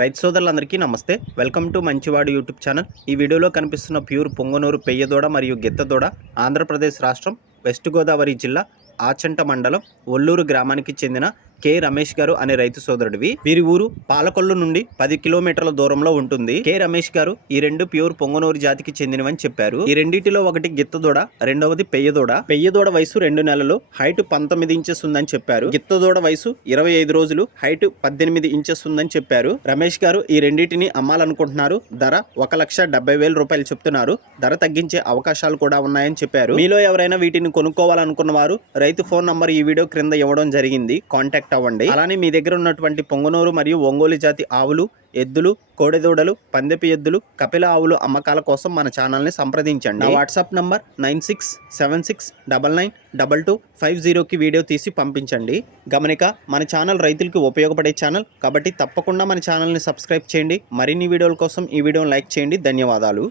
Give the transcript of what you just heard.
రైతు సోదరులందరికీ నమస్తే. వెల్కమ్ టు మంచివాడు యూట్యూబ్ ఛానల్. ఈ వీడియోలో కనిపిస్తున్న ప్యూర్ పొంగనూరు పెయ్యదోడ మరియు గిత్తదోడ ఆంధ్రప్రదేశ్ రాష్ట్రం వెస్ట్ గోదావరి జిల్లా ఆచంట మండలం ఒల్లూరు గ్రామానికి చెందిన కె. రమేష్ గారు అనే రైతు సోదరుడివి. వీరి ఊరు పాలకొల్లు నుండి పది కిలోమీటర్ల దూరంలో ఉంటుంది. కె. రమేష్ గారు ఈ రెండు ప్యూర్ పొంగనూరు జాతికి చెందినవని చెప్పారు. ఈ రెండింటిలో ఒకటి గిత్తదోడ రెండవది పెయ్యదోడ. పెయ్యదోడ వయసు రెండు నెలలు హైట్ పంతొమ్మిది ఇంచెస్ ఉందని చెప్పారు. గిత్తదోడ వయసు ఇరవై ఐదు రోజులు హైట్ పద్దెనిమిది ఇంచెస్ ఉందని చెప్పారు. రమేష్ గారు ఈ రెండింటిని అమ్మాలనుకుంటున్నారు. ధర ఒక లక్ష డెబ్బై వేల రూపాయలు చెప్తున్నారు. ధర తగ్గించే అవకాశాలు కూడా ఉన్నాయని చెప్పారు. మీలో ఎవరైనా వీటిని కొనుక్కోవాలనుకున్న వారు రైతు ఫోన్ నంబర్ ఈ వీడియో క్రింద ఇవ్వడం జరిగింది. కాంటాక్ట్ కాంటాక్ట్ అవ్వండి. అలానే మీ దగ్గర ఉన్నటువంటి పొంగనూరు మరియు ఒంగోలు జాతి ఆవులు ఎద్దులు కోడెదూడలు పందెపు ఎద్దులు కపిల ఆవులు అమ్మకాల కోసం మన ఛానల్ని సంప్రదించండి. నా WhatsApp number nine six seven six double nine double two five జీరోకి వీడియో తీసి పంపించండి. గమనిక మన ఛానల్ రైతులకు ఉపయోగపడే ఛానల్ కాబట్టి తప్పకుండా మన ఛానల్ని సబ్స్క్రైబ్ చేయండి. మరిన్ని వీడియోల కోసం ఈ వీడియోని లైక్ చేయండి. ధన్యవాదాలు.